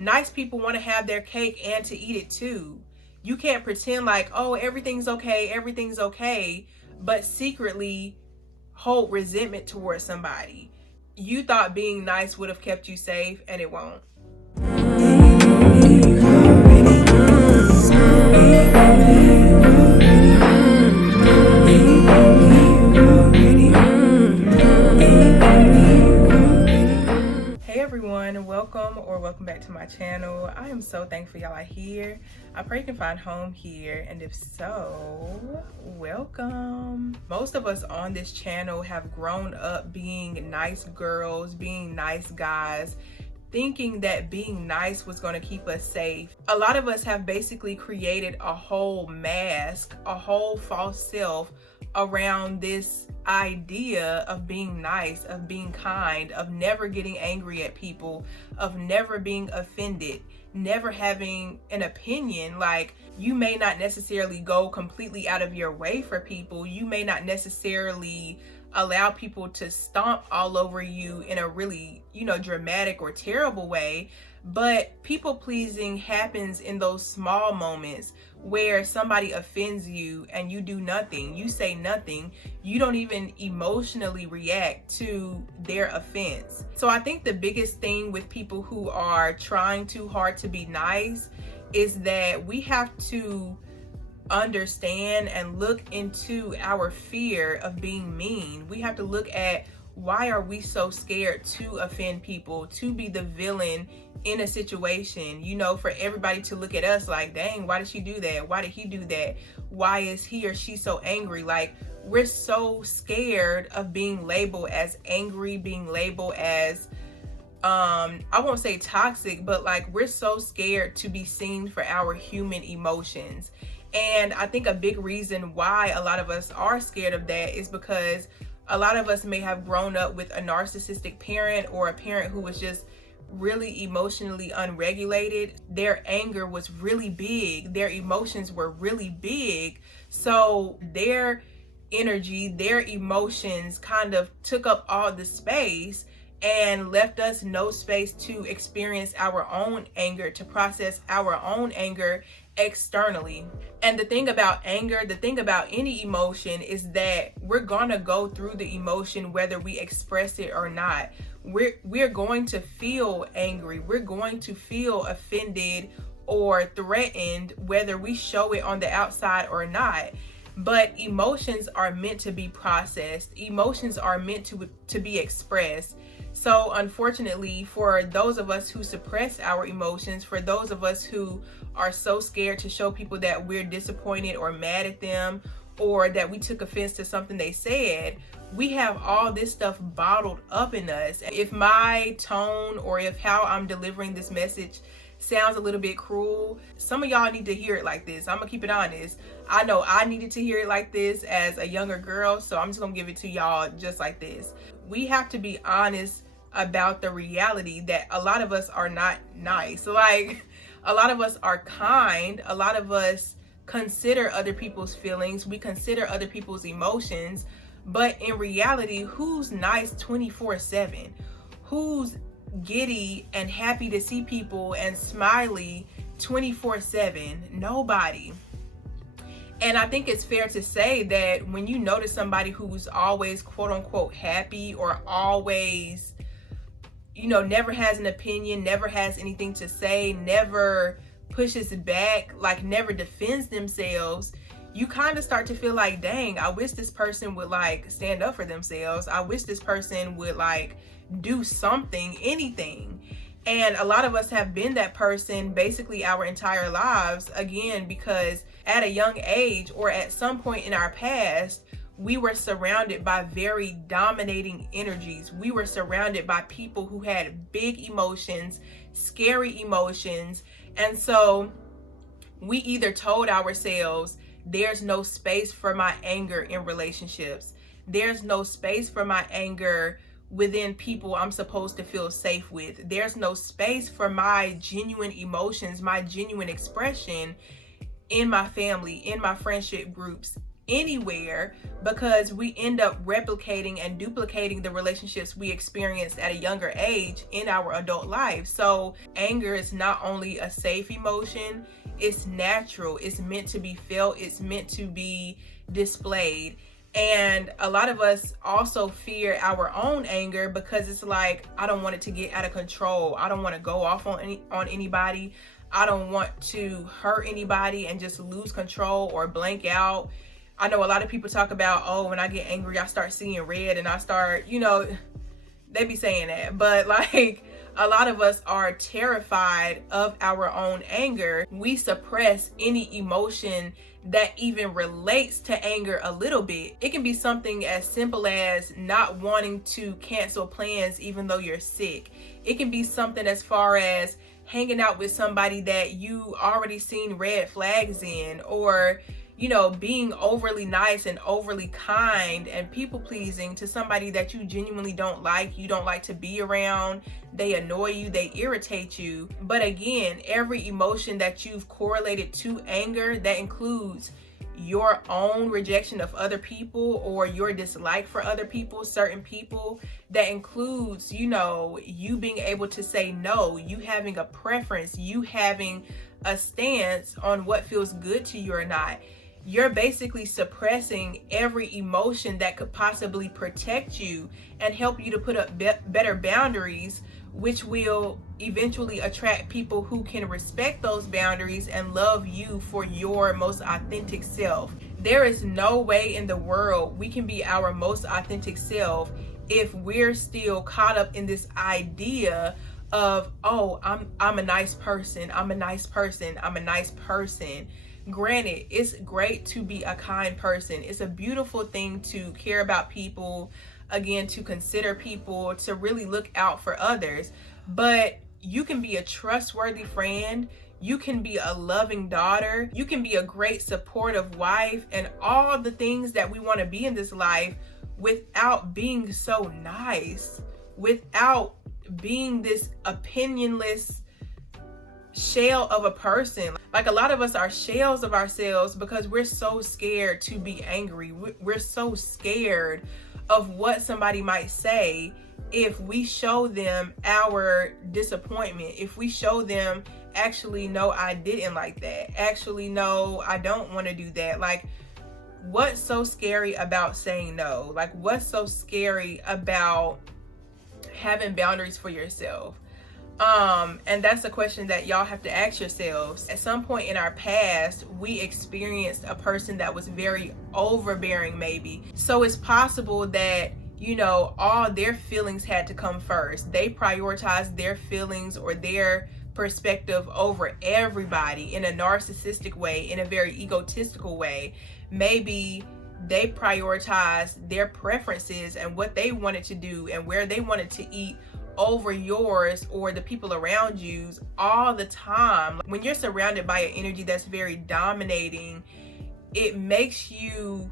Nice people want to have their cake and to eat it too. You can't pretend like, oh, everything's okay, but secretly hold resentment towards somebody. You thought being nice would have kept you safe, and it won't. Hey everyone, welcome back to my channel. I am so thankful y'all are here. I pray you can find home here, and if so, welcome. Most of us on this channel have grown up being nice girls, being nice guys, thinking that being nice was going to keep us safe. A lot of us have basically created a whole mask, a whole false self around this idea of being nice, of being kind, of never getting angry at people, of never being offended, never having an opinion. Like, you may not necessarily go completely out of your way for people. You may not necessarily allow people to stomp all over you in a really, dramatic or terrible way. But people pleasing happens in those small moments where somebody offends you and you do nothing, you say nothing, you don't even emotionally react to their offense. So I think the biggest thing with people who are trying too hard to be nice is that we have to understand and look into our fear of being mean. We have to look at, why are we so scared to offend people, to be the villain in a situation, for everybody to look at us like, dang, why did she do that? Why did he do that? Why is he or she so angry? Like, we're so scared of being labeled as angry, being labeled as I won't say toxic, but like, we're so scared to be seen for our human emotions. And I think a big reason why a lot of us are scared of that is because a lot of us may have grown up with a narcissistic parent, or a parent who was just really emotionally unregulated. Their anger was really big. Their emotions were really big. So their energy, their emotions kind of took up all the space and left us no space to experience our own anger, to process our own anger externally. And the thing about anger, the thing about any emotion, is that we're gonna go through the emotion whether we express it or not. We're going to feel angry, we're going to feel offended or threatened whether we show it on the outside or not. But emotions are meant to be processed. Emotions are meant to be expressed. So unfortunately, for those of us who suppress our emotions, for those of us who are so scared to show people that we're disappointed or mad at them, or that we took offense to something they said, we have all this stuff bottled up in us. If my tone or if how I'm delivering this message sounds a little bit cruel, some of y'all need to hear it like this. I'm gonna keep it honest. I know I needed to hear it like this as a younger girl, so I'm just gonna give it to y'all just like this. We have to be honest about the reality that a lot of us are not nice. Like, a lot of us are kind, a lot of us consider other people's feelings, we consider other people's emotions, but in reality, who's nice 24/7? Who's giddy and happy to see people and smiley 24/7? Nobody. And I think it's fair to say that when you notice somebody who's always quote unquote happy, or always, never has an opinion, never has anything to say, never pushes back, like never defends themselves, you kind of start to feel like, dang, I wish this person would like stand up for themselves. I wish this person would like do something, anything. And a lot of us have been that person basically our entire lives, again, because at a young age or at some point in our past, we were surrounded by very dominating energies. We were surrounded by people who had big emotions, scary emotions. And so we either told ourselves, there's no space for my anger in relationships. There's no space for my anger within people I'm supposed to feel safe with. There's no space for my genuine emotions, my genuine expression in my family, in my friendship groups, anywhere, because we end up replicating and duplicating the relationships we experienced at a younger age in our adult life. So anger is not only a safe emotion, it's natural, it's meant to be felt, it's meant to be displayed. And a lot of us also fear our own anger because it's like, I don't want it to get out of control. I don't want to go off on anybody. I don't want to hurt anybody and just lose control or blank out. I know a lot of people talk about, oh, when I get angry, I start seeing red and I start, they be saying that. But like, a lot of us are terrified of our own anger. We suppress any emotion that even relates to anger a little bit. It can be something as simple as not wanting to cancel plans even though you're sick. It can be something as far as hanging out with somebody that you already seen red flags in, or being overly nice and overly kind and people pleasing to somebody that you genuinely don't like, you don't like to be around, they annoy you, they irritate you. But again, every emotion that you've correlated to anger, that includes your own rejection of other people or your dislike for other people, certain people, that includes, you being able to say no, you having a preference, you having a stance on what feels good to you or not. You're basically suppressing every emotion that could possibly protect you and help you to put up better boundaries, which will eventually attract people who can respect those boundaries and love you for your most authentic self. There is no way in the world we can be our most authentic self if we're still caught up in this idea of, oh, I'm a nice person, I'm a nice person, I'm a nice person. Granted, it's great to be a kind person. It's a beautiful thing to care about people, again, to consider people, to really look out for others. But you can be a trustworthy friend, you can be a loving daughter, you can be a great supportive wife, and all the things that we want to be in this life without being so nice, without being this opinionless shell of a person. Like, a lot of us are shells of ourselves because we're so scared to be angry. We're so scared of what somebody might say if we show them our disappointment, if we show them, actually, no, I didn't like that. Actually, no, I don't want to do that. Like, what's so scary about saying no? Like, what's so scary about having boundaries for yourself? And that's a question that y'all have to ask yourselves. At some point in our past, we experienced a person that was very overbearing, maybe. So it's possible that, all their feelings had to come first. They prioritized their feelings or their perspective over everybody in a narcissistic way, in a very egotistical way. Maybe they prioritized their preferences and what they wanted to do and where they wanted to eat over yours or the people around you all the time. When you're surrounded by an energy that's very dominating, it makes you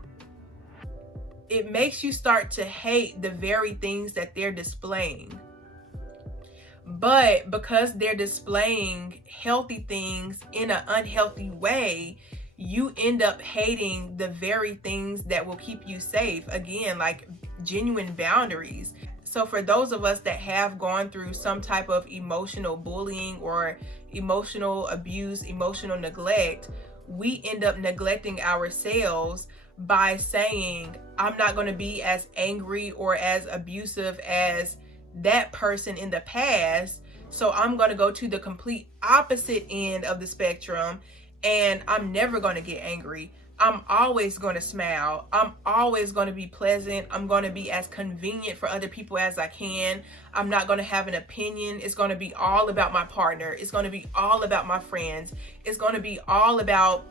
start to hate the very things that they're displaying. But because they're displaying healthy things in an unhealthy way, you end up hating the very things that will keep you safe. Again, like genuine boundaries. So for those of us that have gone through some type of emotional bullying or emotional abuse, emotional neglect, we end up neglecting ourselves by saying, I'm not going to be as angry or as abusive as that person in the past. So I'm going to go to the complete opposite end of the spectrum, and I'm never going to get angry. I'm always going to smile. I'm always going to be pleasant. I'm going to be as convenient for other people as I can. I'm not going to have an opinion. It's going to be all about my partner. It's going to be all about my friends. It's going to be all about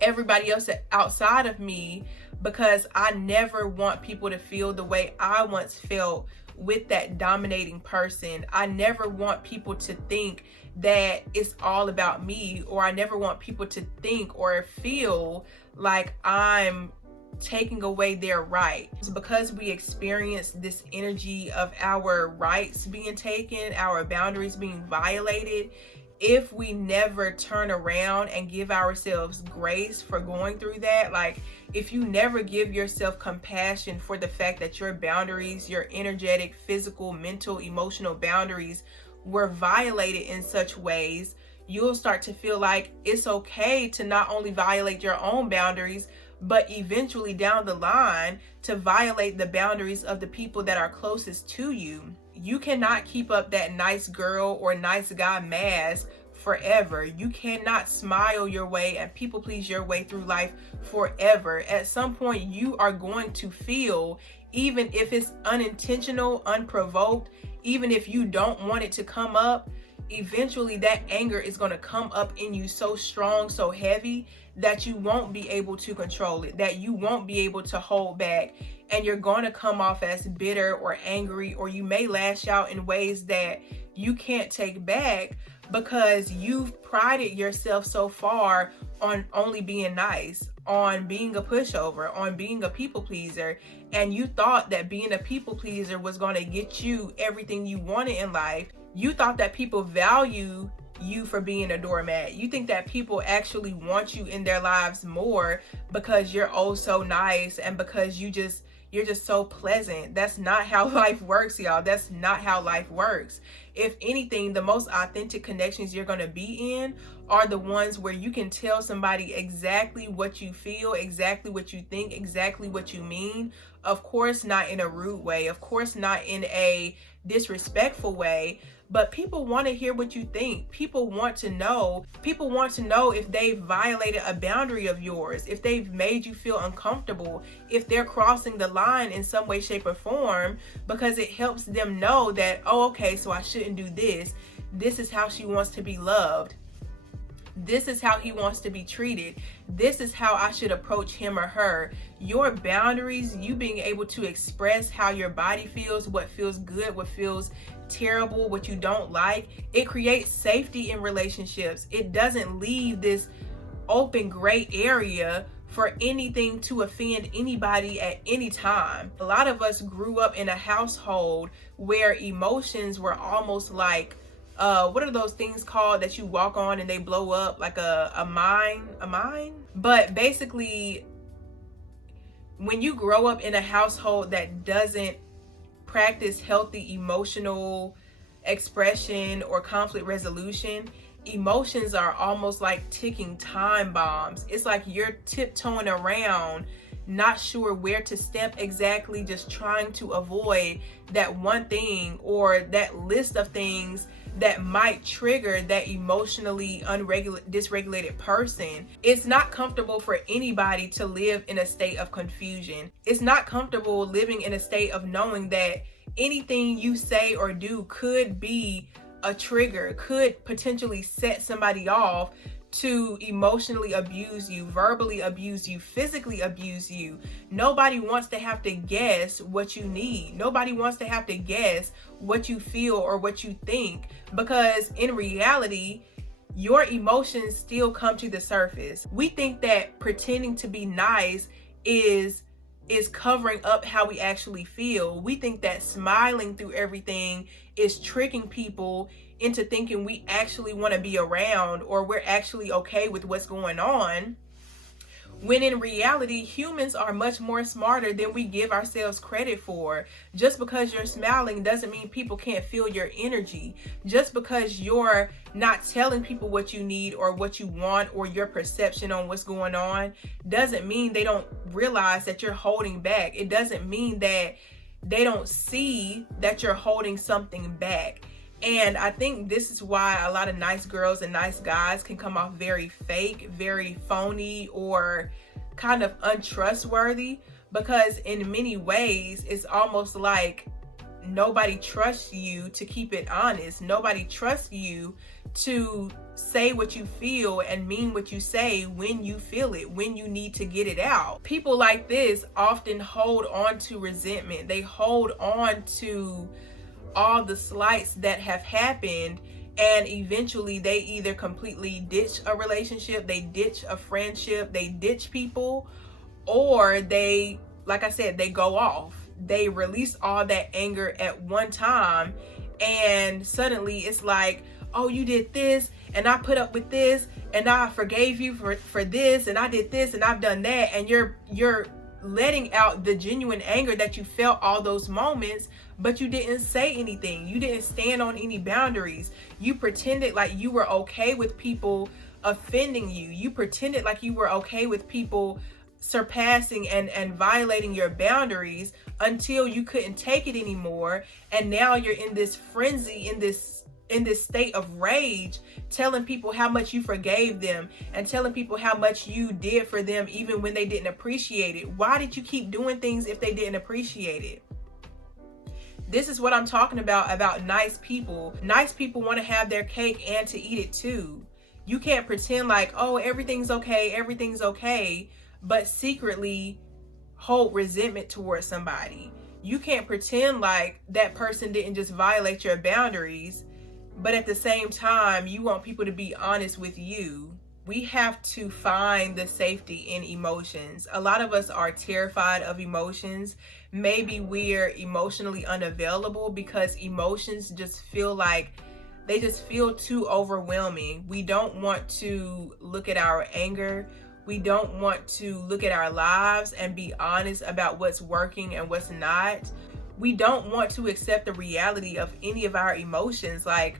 everybody else outside of me, because I never want people to feel the way I once felt with that dominating person. I never want people to think that it's all about me, or I never want people to think or feel like I'm taking away their rights. Because we experience this energy of our rights being taken, our boundaries being violated, if we never turn around and give ourselves grace for going through that, like if you never give yourself compassion for the fact that your boundaries, your energetic, physical, mental, emotional boundaries were violated in such ways, you'll start to feel like it's okay to not only violate your own boundaries, but eventually down the line to violate the boundaries of the people that are closest to you. You cannot keep up that nice girl or nice guy mask forever. You cannot smile your way and people please your way through life forever. At some point, you are going to feel, even if it's unintentional, unprovoked, even if you don't want it to come up, eventually that anger is going to come up in you so strong, so heavy, that you won't be able to control it, that you won't be able to hold back, and you're going to come off as bitter or angry, or you may lash out in ways that you can't take back because you've prided yourself so far on only being nice, on being a pushover, on being a people pleaser, and you thought that being a people pleaser was going to get you everything you wanted in life. You thought that people value you for being a doormat. You think that people actually want you in their lives more because you're oh so nice and because you're just so pleasant. That's not how life works, y'all. That's not how life works. If anything, the most authentic connections you're going to be in are the ones where you can tell somebody exactly what you feel, exactly what you think, exactly what you mean. Of course, not in a rude way. Of course, not in a disrespectful way. But people want to hear what you think. People want to know. People want to know if they've violated a boundary of yours, if they've made you feel uncomfortable, if they're crossing the line in some way, shape, or form, because it helps them know that, oh, okay, so I shouldn't do this. This is how she wants to be loved. This is how he wants to be treated. This is how I should approach him or her. Your boundaries, you being able to express how your body feels, what feels good, what feels terrible, what you don't like, it creates safety in relationships. It doesn't leave this open gray area for anything to offend anybody at any time. A lot of us grew up in a household where emotions were almost like what are those things called that you walk on and they blow up, like a mine? But basically, when you grow up in a household that doesn't practice healthy emotional expression or conflict resolution, emotions are almost like ticking time bombs. It's like you're tiptoeing around, not sure where to step exactly, just trying to avoid that one thing or that list of things that might trigger that emotionally dysregulated person. It's not comfortable for anybody to live in a state of confusion. It's not comfortable living in a state of knowing that anything you say or do could be a trigger, could potentially set somebody off to emotionally abuse you, verbally abuse you, physically abuse you. Nobody wants to have to guess what you need. Nobody wants to have to guess what you feel or what you think, because in reality, your emotions still come to the surface. We think that pretending to be nice is covering up how we actually feel. We think that smiling through everything is tricking people into thinking we actually want to be around or we're actually okay with what's going on, when in reality, humans are much more smarter than we give ourselves credit for. Just because you're smiling doesn't mean people can't feel your energy. Just because you're not telling people what you need or what you want or your perception on what's going on doesn't mean they don't realize that you're holding back. It doesn't mean that they don't see that you're holding something back. And I think this is why a lot of nice girls and nice guys can come off very fake, very phony, or kind of untrustworthy, because in many ways, it's almost like nobody trusts you to keep it honest. Nobody trusts you to say what you feel and mean what you say when you feel it, when you need to get it out. People like this often hold on to resentment. They hold on to all the slights that have happened, and eventually they either completely ditch a relationship, they ditch a friendship, they ditch people, or they, like I said, they go off. They release all that anger at one time, and suddenly it's like, oh, you did this and I put up with this and I forgave you for this and I did this and I've done that, and you're letting out the genuine anger that you felt all those moments, but you didn't say anything. You didn't stand on any boundaries. You pretended like you were okay with people offending you. You pretended like you were okay with people surpassing and violating your boundaries until you couldn't take it anymore. And now you're in this frenzy, in this state of rage, telling people how much you forgave them and telling people how much you did for them even when they didn't appreciate it. Why did you keep doing things if they didn't appreciate it? This is what I'm talking about nice people. Nice people want to have their cake and to eat it too. You can't pretend like, oh, everything's okay, but secretly hold resentment towards somebody. You can't pretend like that person didn't just violate your boundaries, but at the same time, you want people to be honest with you. We have to find the safety in emotions. A lot of us are terrified of emotions. Maybe we're emotionally unavailable because emotions just feel like they just feel too overwhelming. We don't want to look at our anger. We don't want to look at our lives and be honest about what's working and what's not. We don't want to accept the reality of any of our emotions. Like,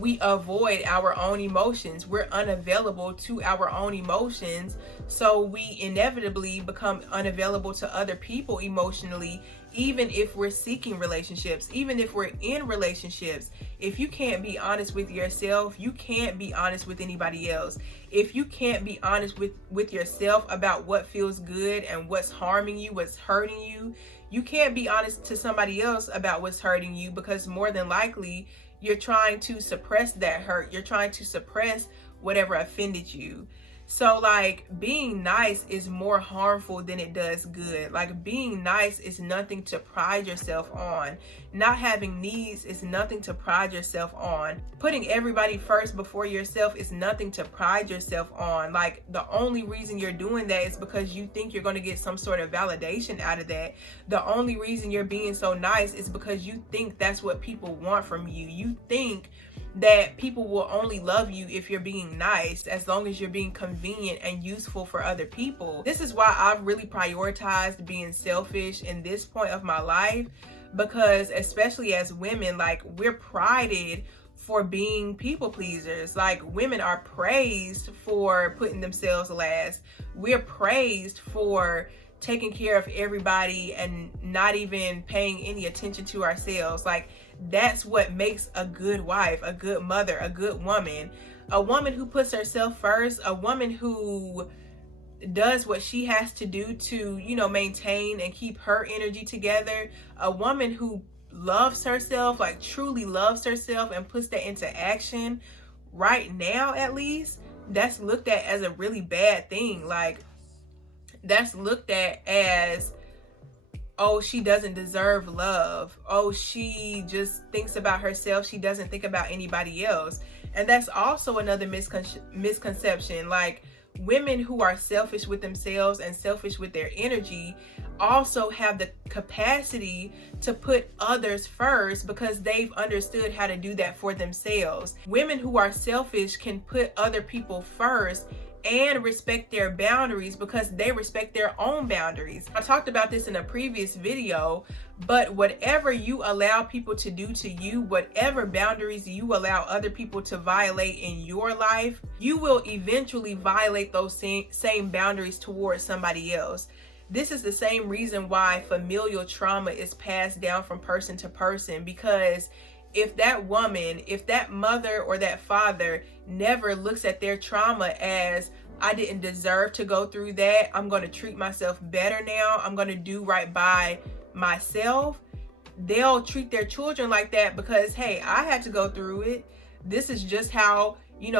we avoid our own emotions. We're unavailable to our own emotions. So we inevitably become unavailable to other people emotionally, even if we're seeking relationships, even if we're in relationships. If you can't be honest with yourself, you can't be honest with anybody else. If you can't be honest with yourself about what feels good and what's harming you, what's hurting you, you can't be honest to somebody else about what's hurting you, because more than likely, you're trying to suppress that hurt. You're trying to suppress whatever offended you. So like, being nice is more harmful than it does good. Like, being nice is nothing to pride yourself on. Not having needs is nothing to pride yourself on. Putting everybody first before yourself is nothing to pride yourself on. Like, the only reason you're doing that is because you think you're going to get some sort of validation out of that. The only reason you're being so nice is because you think that's what people want from you. You think that people will only love you if you're being nice, as long as you're being convenient and useful for other people. This is why I've really prioritized being selfish in this point of my life, because especially as women, like, we're prided for being people pleasers. Like, women are praised for putting themselves last. We're praised for taking care of everybody and not even paying any attention to ourselves. Like, that's what makes a good wife, a good mother, a good woman. A woman who puts herself first, a woman who does what she has to do to, maintain and keep her energy together. A woman who loves herself, like truly loves herself and puts that into action. Right now, at least, that's looked at as a really bad thing. Like, that's looked at as, oh, she doesn't deserve love. Oh, she just thinks about herself. She doesn't think about anybody else. And that's also another misconception. Like, women who are selfish with themselves and selfish with their energy also have the capacity to put others first because they've understood how to do that for themselves. Women who are selfish can put other people first and respect their boundaries because they respect their own boundaries. I talked about this in a previous video, but whatever you allow people to do to you, whatever boundaries you allow other people to violate in your life, you will eventually violate those same boundaries towards somebody else. This is the same reason why familial trauma is passed down from person to person, because if that woman, if that mother or that father never looks at their trauma as, I didn't deserve to go through that, I'm going to treat myself better now, I'm going to do right by myself, they'll treat their children like that because, hey, I had to go through it. This is just how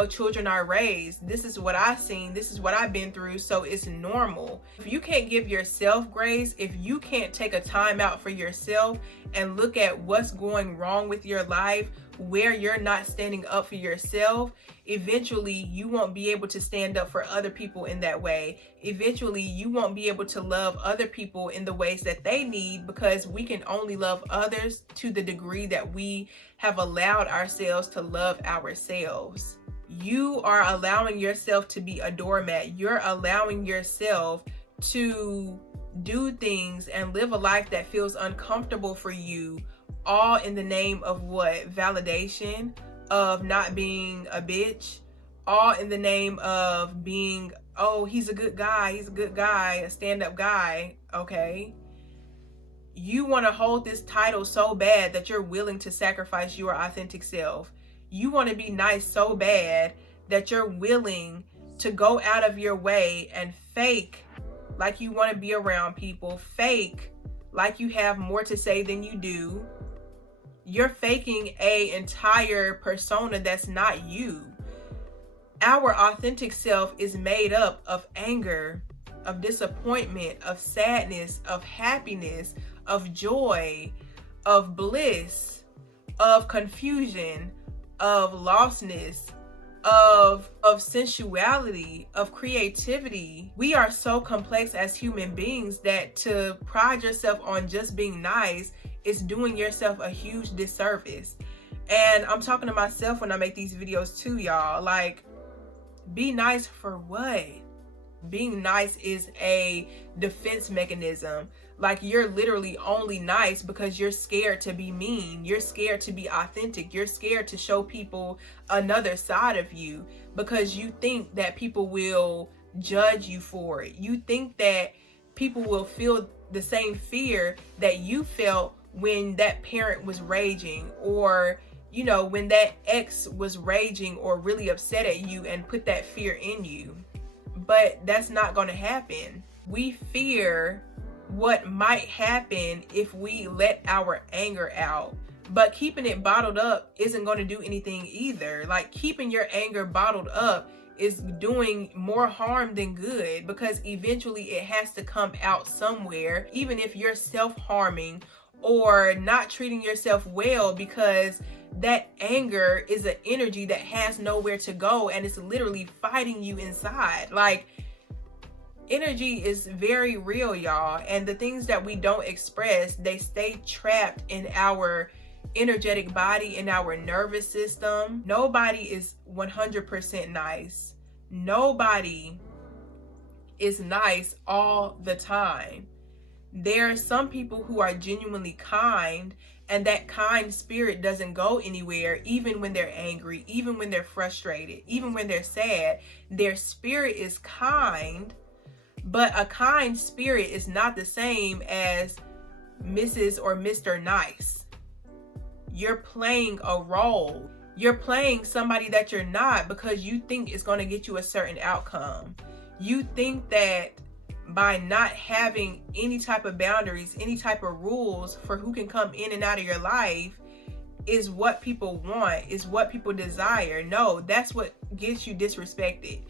children are raised. This is what I've seen. This is what I've been through. So it's normal. If you can't give yourself grace, if you can't take a time out for yourself and look at what's going wrong with your life, where you're not standing up for yourself, eventually you won't be able to stand up for other people in that way. Eventually you won't be able to love other people in the ways that they need, because we can only love others to the degree that we have allowed ourselves to love ourselves. You are allowing yourself to be a doormat. You're allowing yourself to do things and live a life that feels uncomfortable for you, all in the name of what? Validation, of not being a bitch, all in the name of being, oh, he's a good guy, a stand-up guy. Okay, you want to hold this title so bad that you're willing to sacrifice your authentic self. You want to be nice so bad that you're willing to go out of your way and fake like you want to be around people, fake like you have more to say than you do. You're faking an entire persona that's not you. Our authentic self is made up of anger, of disappointment, of sadness, of happiness, of joy, of bliss, of confusion, of lostness, of sensuality, of creativity. We are so complex as human beings that to pride yourself on just being nice is doing yourself a huge disservice. And I'm talking to myself when I make these videos too, y'all. Like, be nice for what? Being nice is a defense mechanism. Like, you're literally only nice because you're scared to be mean. You're scared to be authentic. You're scared to show people another side of you because you think that people will judge you for it. You think that people will feel the same fear that you felt when that parent was raging, or when that ex was raging or really upset at you and put that fear in you. But that's not going to happen. We fear what might happen if we let our anger out. But keeping it bottled up isn't going to do anything either. Like, keeping your anger bottled up is doing more harm than good, because eventually it has to come out somewhere, even if you're self-harming or not treating yourself well, because that anger is an energy that has nowhere to go and it's literally fighting you inside. Like, energy is very real, y'all, and the things that we don't express, they stay trapped in our energetic body, in our nervous system. Nobody is 100% nice. Nobody is nice all the time. There are some people who are genuinely kind, and that kind spirit doesn't go anywhere, even when they're angry, even when they're frustrated, even when they're sad. Their spirit is kind, but a kind spirit is not the same as Mrs. or Mr. Nice. You're playing a role. You're playing somebody that you're not because you think it's going to get you a certain outcome. You think that by not having any type of boundaries, any type of rules for who can come in and out of your life is what people want, is what people desire. No, that's what gets you disrespected.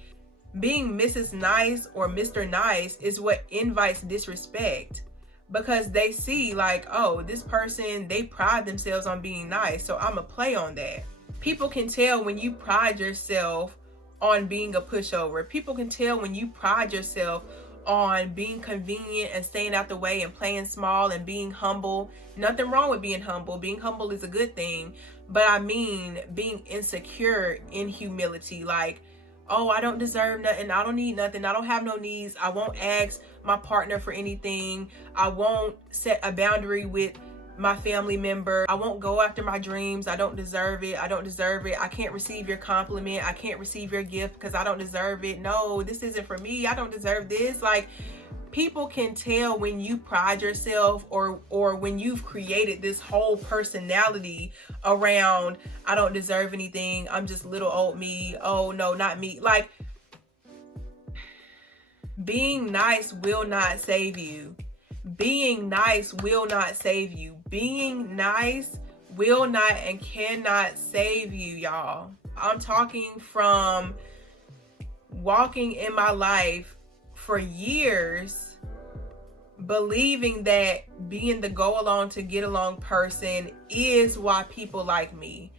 Being Mrs. Nice or Mr. Nice is what invites disrespect, because they see like, oh, this person, they pride themselves on being nice, so I'm gonna play on that. People can tell when you pride yourself on being a pushover. People can tell when you pride yourself on being convenient and staying out the way and playing small and being humble. Nothing wrong with being humble. Being humble is a good thing. But I mean being insecure in humility. Like, oh, I don't deserve nothing. I don't need nothing. I don't have no needs. I won't ask my partner for anything. I won't set a boundary with my family member. I won't go after my dreams. I don't deserve it. I don't deserve it. I can't receive your compliment. I can't receive your gift because I don't deserve it. No, this isn't for me. I don't deserve this. Like, people can tell when you pride yourself or when you've created this whole personality around, I don't deserve anything. I'm just little old me. Oh no, not me. Like, being nice will not save you. Being nice will not save you. Being nice will not and cannot save you, y'all. I'm talking from walking in my life for years, believing that being the go along to get along person is why people like me.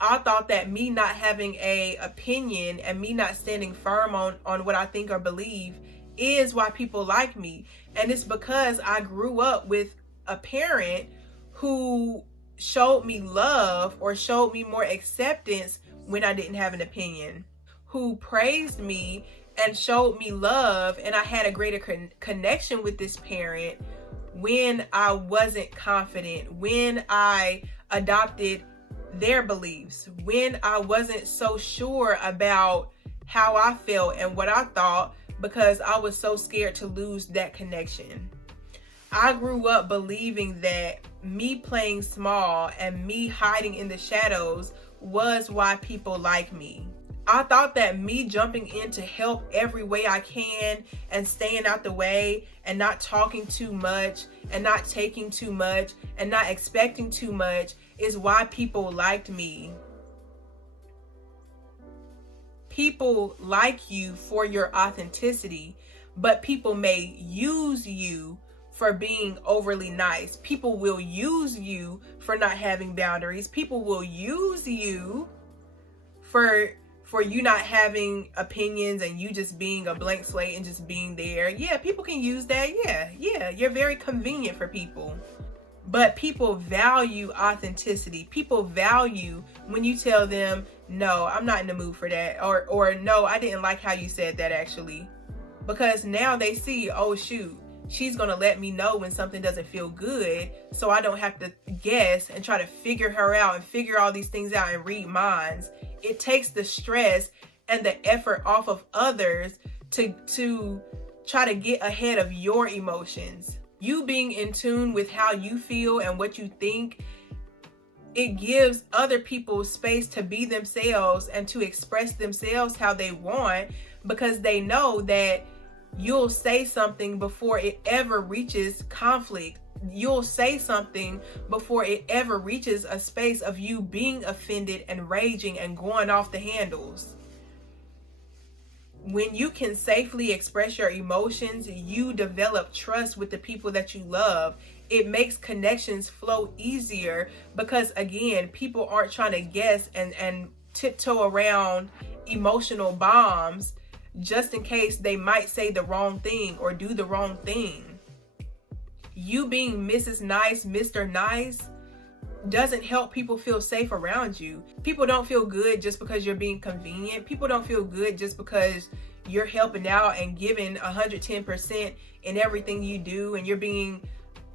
I thought that me not having a opinion and me not standing firm on what I think or believe is why people like me. And it's because I grew up with a parent who showed me love or showed me more acceptance when I didn't have an opinion, who praised me and showed me love, and I had a greater connection with this parent when I wasn't confident, when I adopted their beliefs, when I wasn't so sure about how I felt and what I thought, because I was so scared to lose that connection. I grew up believing that me playing small and me hiding in the shadows was why people like me. I thought that me jumping in to help every way I can and staying out the way and not talking too much and not taking too much and not expecting too much is why people liked me. People like you for your authenticity, but people may use you for being overly nice. People will use you for not having boundaries. People will use you for you not having opinions and you just being a blank slate and just being there. Yeah, people can use that. Yeah, you're very convenient for people. But people value authenticity. People value when you tell them, no, I'm not in the mood for that. Or no, I didn't like how you said that actually. Because now they see, oh shoot, she's going to let me know when something doesn't feel good, so I don't have to guess and try to figure her out and figure all these things out and read minds. It takes the stress and the effort off of others to try to get ahead of your emotions. You being in tune with how you feel and what you think, it gives other people space to be themselves and to express themselves how they want, because they know that you'll say something before it ever reaches conflict. You'll say something before it ever reaches a space of you being offended and raging and going off the handles. When you can safely express your emotions, you develop trust with the people that you love. It makes connections flow easier because, again, people aren't trying to guess and tiptoe around emotional bombs just in case they might say the wrong thing or do the wrong thing. You being Mrs. Nice, Mr. Nice doesn't help people feel safe around you. People don't feel good just because you're being convenient. People don't feel good just because you're helping out and giving 110% in everything you do, and you're being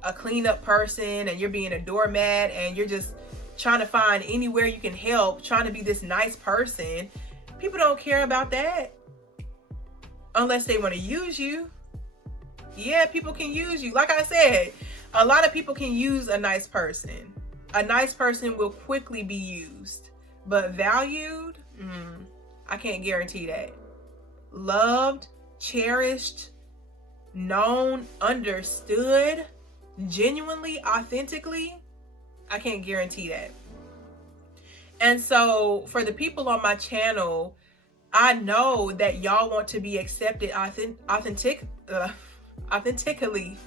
a cleanup person and you're being a doormat and you're just trying to find anywhere you can help, trying to be this nice person. People don't care about that unless they want to use you. Yeah, people can use you. Like I said, a lot of people can use a nice person. A nice person will quickly be used, but valued, I can't guarantee that. Loved, cherished, known, understood, genuinely, authentically, I can't guarantee that. And so for the people on my channel, I know that y'all want to be accepted authentically.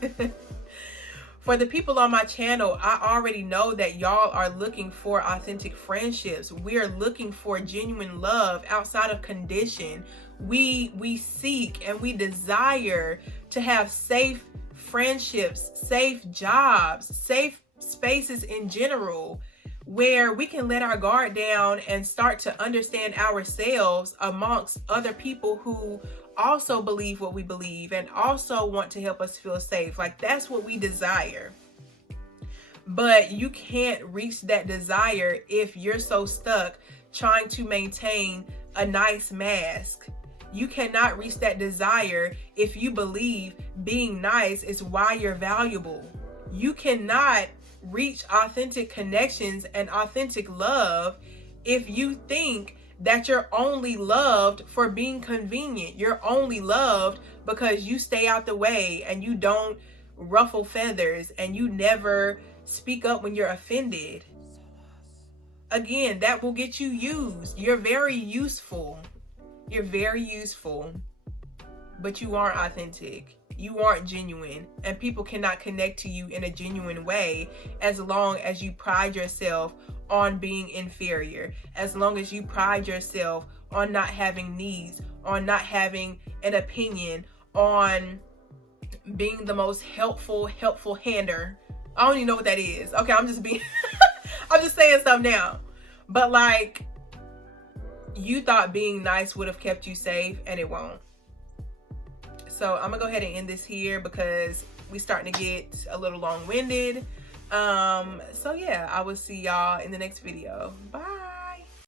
For the people on my channel, I already know that y'all are looking for authentic friendships. We are looking for genuine love outside of condition. We seek and we desire to have safe friendships, safe jobs, safe spaces in general, where we can let our guard down and start to understand ourselves amongst other people who also believe what we believe and also want to help us feel safe. Like, that's what we desire. But you can't reach that desire if you're so stuck trying to maintain a nice mask. You cannot reach that desire if you believe being nice is why you're valuable. You cannot reach authentic connections and authentic love if you think that you're only loved for being convenient. You're only loved because you stay out the way and you don't ruffle feathers and you never speak up when you're offended. again, that will get you used. You're very useful. You're very useful, but you aren't authentic. You aren't genuine, and people cannot connect to you in a genuine way as long as you pride yourself on being inferior, as long as you pride yourself on not having needs, on not having an opinion, on being the most helpful hander. I don't even know what that is. Okay, I'm just being I'm just saying stuff now. But like, you thought being nice would have kept you safe, and it won't. So I'm gonna go ahead and end this here because we starting to get a little long-winded. So yeah, I will see y'all in the next video. Bye.